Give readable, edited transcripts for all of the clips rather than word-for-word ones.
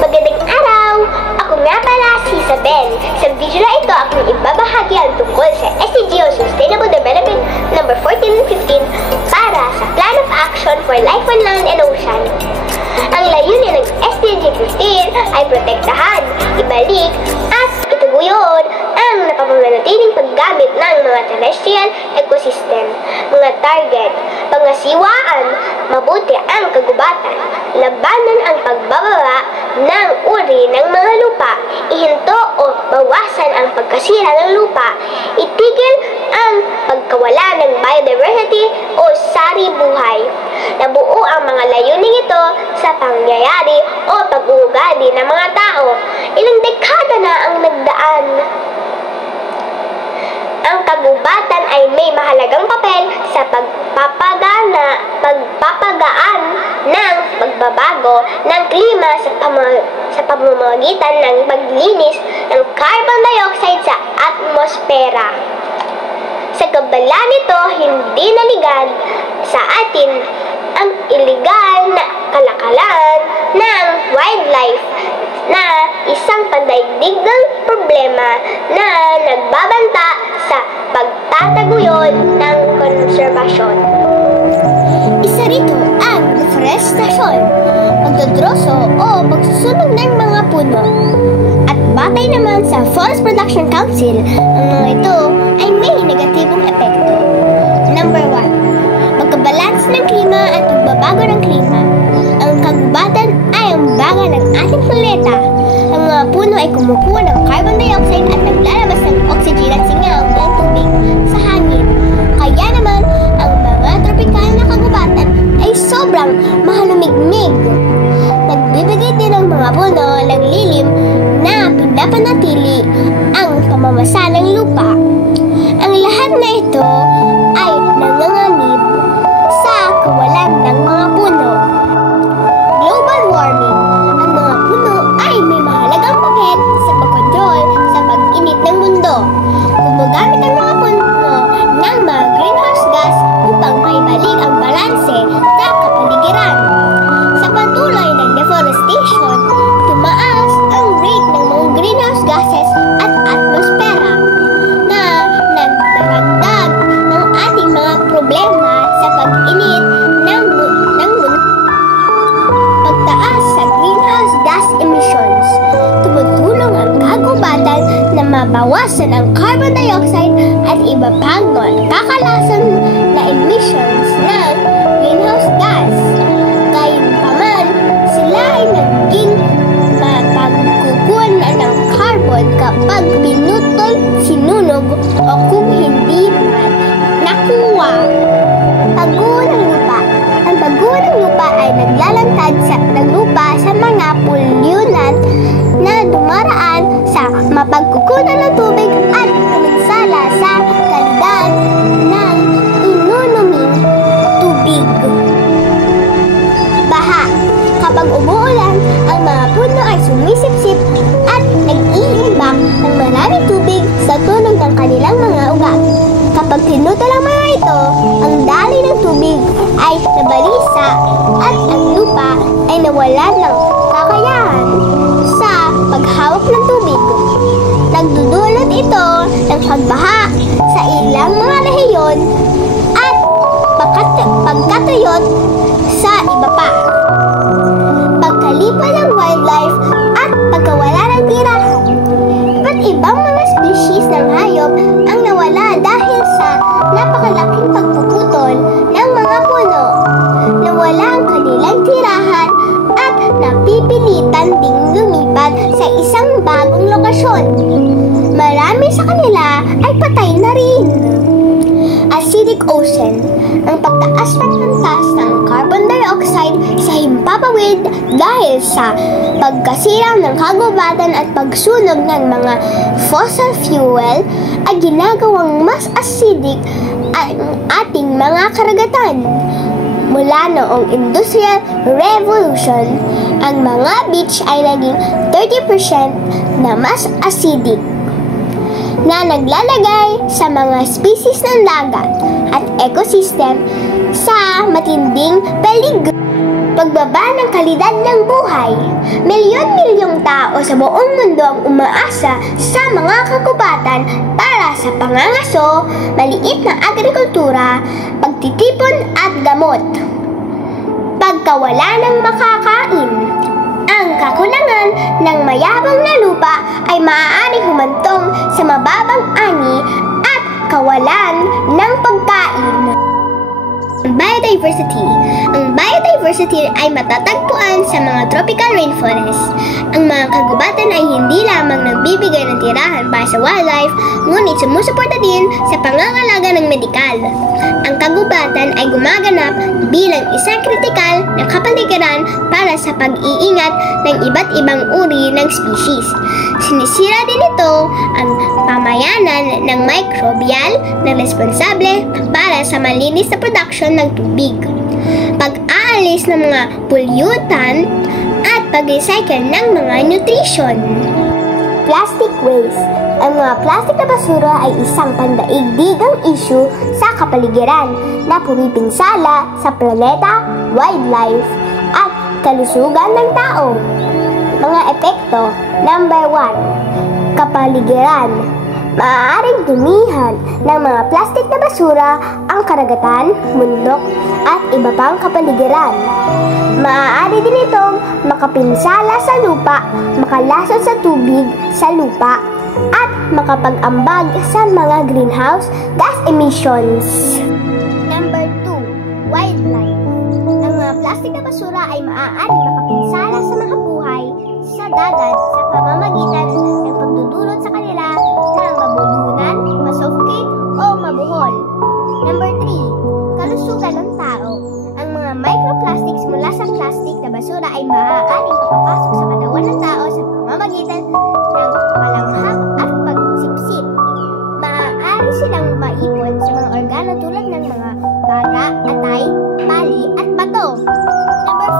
Magandang araw! Ako nga pala si Isabel. Sa video na ito, akong ibabahagi ang tungkol sa SDG o Sustainable Development No. 14 and 15 para sa Plan of Action for Life on Land and Ocean. Ang layunin ng SDG 15 ay protektahan, ibalik, at itaguyod ang napapanatiling paggamit ng mga terrestrial ecosystem, mga target, pangasiwaan, mabuti ang kagubatan, labanan ang pagbababa ng uri ng mga lupa, ihinto o bawasan ang pagkasira ng lupa, itigil ang pagkawala ng biodiversity o sari-buhay. Nabuo ang mga layuning ito sa pangyayari o pag-uugali ng mga tao. Ilang dekada na ang nagdaan. Ang kagubatan ay may mahalagang papel sa pagpapagaan ng pagbabago ng klima sa pamamagitan ng paglinis ng carbon dioxide sa atmosfera. Sa kabala nito, hindi naligad sa atin ang iligal na kalakalan ng wildlife na isang pandaigdigang problema na nagbabanta sa pagtataguyod ng konserbasyon. Isa rito ang deforestasyon, pagdodroso o pagsusunog ng mga puno. At batay naman sa Forest Production Council, ang mga ito ay may negatibong epekto. Number 1. Pagkabalans ng klima at pagbabago ng klima. Ang kagubatan ay ang baga ng ating planeta. Ang mga puno ay kumukuha ng carbon dioxide at naglalabas ng oxygen at singaw ng tubig sa hangin. Kaya naman, ang mga tropikal na kagubatan ay sobrang mahalumigmig. Nagbibigay din ang mga puno ng lilim na pinapanatili ang pamamasa ng lupa. Ang lahat na ito ay nanganganib sa kawalan ng mga puno. Global warming. Ang mga puno ay may mahalagang papel sa pagkontrol sa pag-init ng mundo. Gumagamit ang mga puno ng mga greenhouse gas upang maibalik ang balanse sa kapaligiran. Sa patuloy ng deforestation, tumaas ang rate ng mga greenhouse gases at atmosfera na nagdaragdag ng ating mga problema sa pag-init ng mundo. Pagtaas sa greenhouse gas emissions, tumutulong ang kagubatan na mabawasan ang carbon dioxide at iba pang kakalasan na emissions ng greenhouse gas. Gayunpaman, sila ay naging mapagkukunan ng carbon kapag binutol, sinunog o kung hindi man nakuha. Pagguho ng lupa. Ang pagguho ng lupa ay naglalantad ng lupa sa mga polyulant na dumaraan sa mapagkukunan ng tubig at kuminsala sa kalidad ng inunuming tubig. Baha. Kapag umuulan, ang mga puno ay sumisipsip at nag-iimbak ng maraming tubig sa tunog ng kanilang mga ugat. Kapag tinutol ang mga ito, ang daloy ng tubig ay nabalisa at ang lupa ay nawalan ng kakayahan sa paghawak ng tubig. Nagdudulot ito ng pagbaha sa ilang mga rehiyon at pagkatuyot sa iba pa. Pagkalipa ng wildlife at pagkawala ng tirahan. At ibang mga species ng hayop ang nawala dahil sa napakalaking pagpuputol ng mga puno. Nawala ang kanilang tirahan at napipilitan ding lumipat sa isang bagong lokasyon. Marami sa kanila ay patay na rin. Acidic ocean. Ang pagtaas ng antas ng carbon dioxide sa himpapawid dahil sa pagkasirang ng kagubatan at pagsunog ng mga fossil fuel ay ginagawang mas acidic ang ating mga karagatan. Mula noong Industrial Revolution, ang mga beach ay naging 30% na mas acidic, na naglalagay sa mga species ng dagat at ecosystem sa matinding peligro. Pagbaba ng kalidad ng buhay. Milyon-milyong tao sa buong mundo ang umaasa sa mga kagubatan para sa pangangaso, maliit na agrikultura, pagtitipon at gamot. Pagkawala ng makakain, ang kakulangan ng mayabang na lupa ay maaaring humantong sa mababang ani at kawalan ng pagkain. Biodiversity. Ang biodiversity ay matatagpuan sa mga tropical rainforest. Ang mga kagubatan ay hindi lamang nagbibigay ng tirahan para sa wildlife, ngunit sumusuporta din sa pangangalaga ng medikal. Ang kagubatan ay gumaganap bilang isang kritikal na kapaligiran para sa pag-iingat ng iba't ibang uri ng species. Sinisira din ito ang pamayanan ng microbial na responsable para sa malinis na production ng tubig, pag-aalis ng mga pollutant at pag-recycle ng mga nutrition. Plastic waste. Ang mga plastic na basura ay isang pandaigdigang issue sa kapaligiran na pumipinsala sa planeta, wildlife, at kalusugan ng tao. Mga epekto. Number 1. Kapaligiran. Maaaring dumihan ng mga plastic na basura ang karagatan, bundok, at iba pang kapaligiran. Maaari din itong makapinsala sa lupa, makalasot sa tubig sa lupa, at makapag-ambag sa mga greenhouse gas emissions. Number 2. Wildlife. Ang mga plastic na basura ay maaaring makapinsala sa mga buhay sa dagat sa pamamagitan ng pagdudulot sa kanila ng mabulunan, masuffocate o mabuhol. Number 3. Kalusugan ng tao. Ang mga microplastics mula sa plastic na basura ay maaaring makapasok sa katawan ng tao sa pamamagitan ng palanghap at pagsipsip. Maaari silang maipon sa mga organo tulad ng mga baga, atay, tali at bato. Number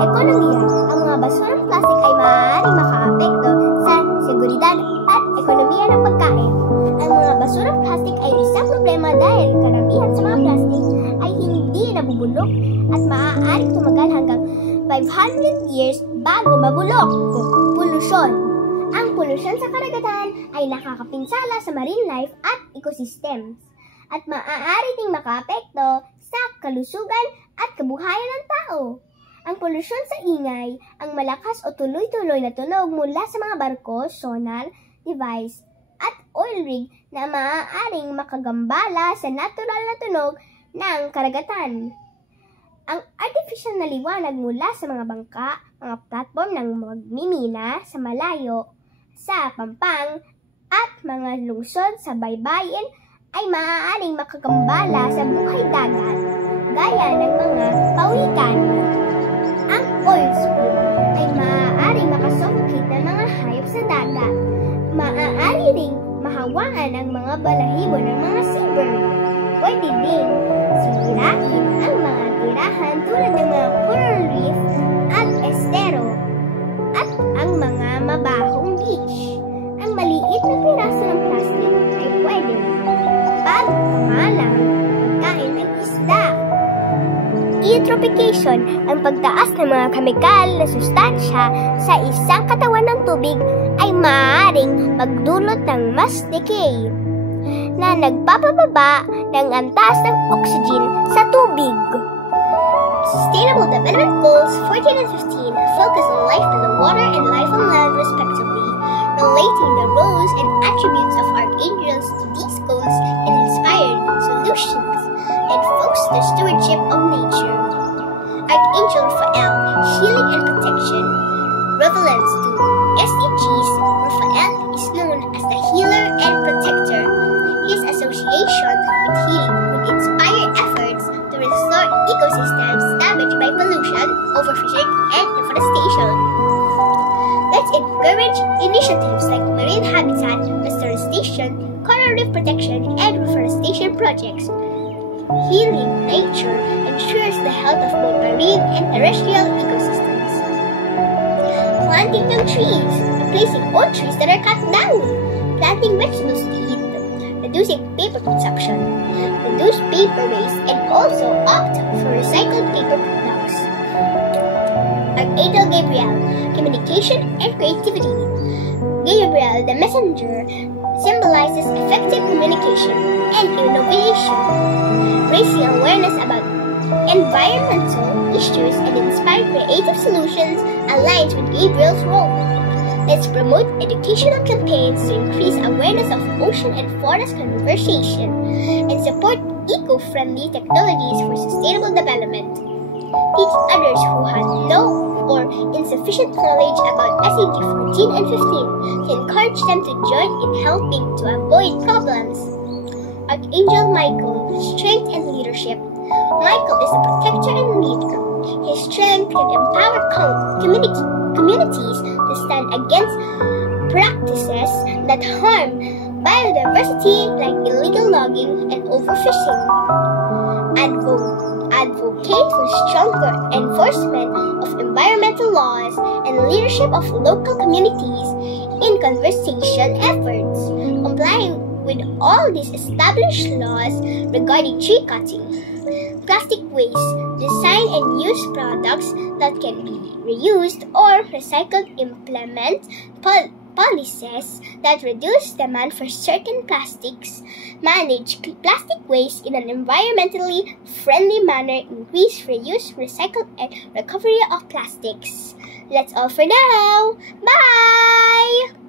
4. Ekonomiya. Ang mga basurang plastic ay maaaring makaapekto sa seguridad at ekonomiya ng pagkain. Ang mga basurang plastic ay isang problema dahil karamihan sa mga plastic ay hindi nabubulok at maaaring tumagal hanggang 500 years bago mabulok. Polusyon. Ang polusyon sa karagatan ay nakakapinsala sa marine life at ecosystems at maaari ding makaapekto sa kalusugan at kabuhayan ng tao. Ang polusyon sa ingay, ang malakas o tuloy-tuloy na tunog mula sa mga barko, sonar, device, at oil rig na maaaring makagambala sa natural na tunog ng karagatan. Ang artificial na liwanag mula sa mga bangka, mga platform ng magmimina sa malayo, sa pampang, at mga lungsod sa baybayin ay maaaring makagambala sa buhay dagat, gaya ng mga pawikan. Ang oil spill ay maaaring makasuffocate ng mga hayop sa dagat. Maaari ring mahawaan ang mga balahibo ng mga seabird. Pwede din sirain ang mga tirahan tulad ng mga coral reef at estero at ang mga mabahong beach. Ang maliit na piraso ng plastic ay pwede pagkamalang pagkain ng isda. Eutrophication, ang pagtaas ng mga kemikal na sustansya sa isang katawan ng tubig ay maaaring magdulot ng mass decay na nagpapababa ng antas ng oxygen sa tubig. Sustainable Development Goals 14 and 15 focus on life in the water and life on land respectively, relating the roles and attributes of archangels to these goals and inspired solutions, and foster stewardship of nature. Archangel Raphael, healing and protection. Relevance to SDGs, Raphael is known as the healer and protector. His association with healing would inspire efforts to restore ecosystems damaged by pollution, overfishing, and deforestation. Let's encourage initiatives like marine habitat restoration, coral reef protection, and reforestation projects. Healing nature ensures the health of both marine and terrestrial ecosystems. Planting young trees, replacing old trees that are cut down. Planting vegetables to eat. Reducing paper consumption. Reduce paper waste and also opt for recycled paper products. Archangel Gabriel, communication, and creativity. Gabriel, the messenger, symbolizes effective communication and innovation, raising awareness about environmental issues and inspiring creative solutions aligns with Gabriel's role. Let's promote educational campaigns to increase awareness of ocean and forest conservation and support eco-friendly technologies for sustainable development. Teach others who have no or insufficient knowledge about SDG 14 and 15 to encourage them to join in helping to avoid problems. Archangel Michael, strength and leadership. Michael is a protector and leader. His strength can empower communities to stand against practices that harm biodiversity like illegal logging and overfishing. Advocate for stronger enforcement of environmental laws and leadership of local communities in conservation efforts, complying with all these established laws regarding tree cutting. Plastic waste. Design and use products that can be reused or recycled. Implement policies that reduce demand for certain plastics. Manage plastic waste in an environmentally friendly manner. Increase reuse, recycle, and recovery of plastics. That's all for now. Bye!